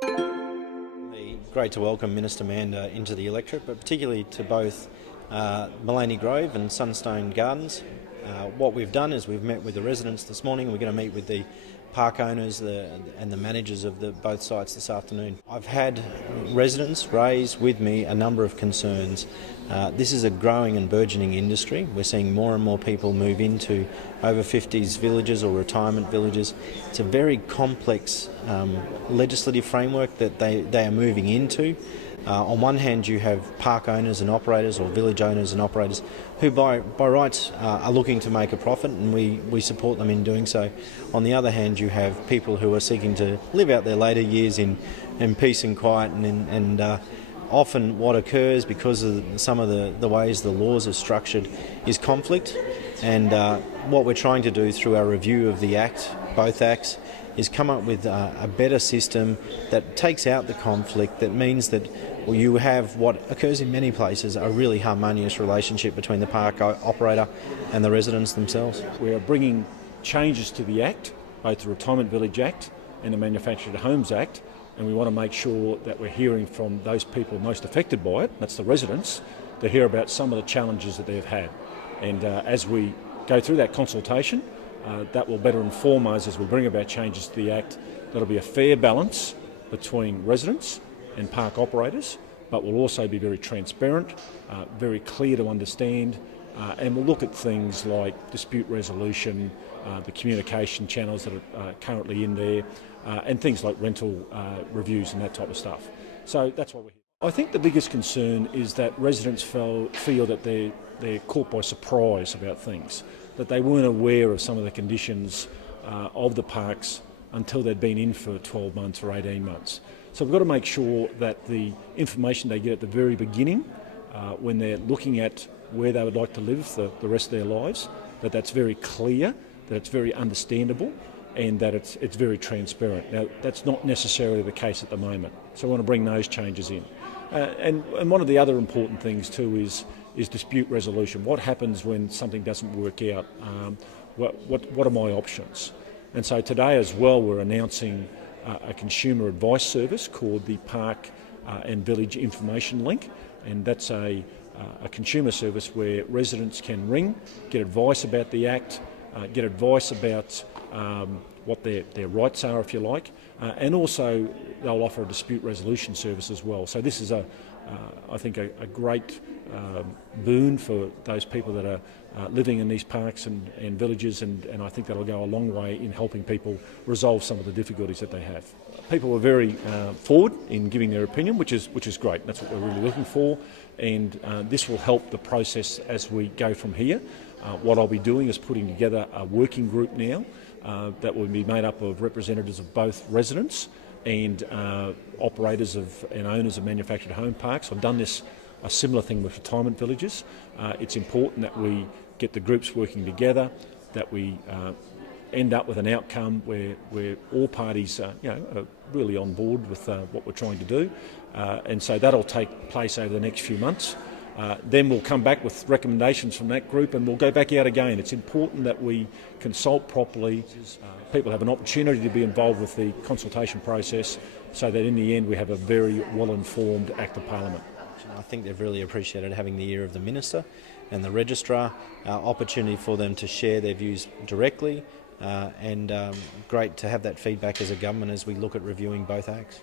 Great to welcome Minister Mander into the electorate, but particularly to both Maleny Grove and Sunstone Gardens. What we've done is we've met with the residents this morning. We're going to meet with the park owners and the managers of both sites this afternoon. I've had residents raise with me a number of concerns. This is a growing and burgeoning industry. We're seeing more and more people move into over 50s villages or retirement villages. It's a very complex legislative framework that they are moving into. On one hand, you have park owners and operators, or village owners and operators, who by rights are looking to make a profit, and we support them in doing so. On the other hand, you have people who are seeking to live out their later years in peace and quiet, and often what occurs because of some of the ways the laws are structured is conflict. And what we're trying to do through our review of the Act, both Acts, is come up with a better system that takes out the conflict, that means that you have what occurs in many places, a really harmonious relationship between the park operator and the residents themselves. We are bringing changes to the Act, both the Retirement Village Act and the Manufactured Homes Act, and we want to make sure that we're hearing from those people most affected by it, that's the residents, to hear about some of the challenges that they've had. And as we go through that consultation, that will better inform us as we bring about changes to the Act. That'll be a fair balance between residents and park operators, but will also be very transparent, very clear to understand, and we'll look at things like dispute resolution, the communication channels that are currently in there, and things like rental reviews and that type of stuff. So that's why we're here. I think the biggest concern is that residents feel that they're caught by surprise about things, that they weren't aware of some of the conditions of the parks until they'd been in for 12 months or 18 months. So we've got to make sure that the information they get at the very beginning, when they're looking at where they would like to live the rest of their lives, that's very clear, that it's very understandable, and that it's very transparent. Now, that's not necessarily the case at the moment, so we want to bring those changes in. And one of the other important things too is dispute resolution. What happens when something doesn't work out? What are my options? And so today as well, we're announcing a consumer advice service called the Park and Village Information Link, and that's a consumer service where residents can ring, get advice about the Act, get advice about what their rights are, if you like, and also they'll offer a dispute resolution service as well. So this is I think a great boon for those people that are living in these parks and villages, and I think that'll go a long way in helping people resolve some of the difficulties that they have. People were very forward in giving their opinion, which is great. That's what we're really looking for, and this will help the process as we go from here. What I'll be doing is putting together a working group now that will be made up of representatives of both residents and operators and owners of manufactured home parks. I've done a similar thing with retirement villages. It's important that we get the groups working together, that we end up with an outcome where all parties are really on board with what we're trying to do. And so that'll take place over the next few months. Then we'll come back with recommendations from that group, and we'll go back out again. It's important that we consult properly. People have an opportunity to be involved with the consultation process, so that in the end we have a very well-informed Act of Parliament. I think they've really appreciated having the ear of the Minister and the Registrar, opportunity for them to share their views directly, and great to have that feedback as a government as we look at reviewing both Acts.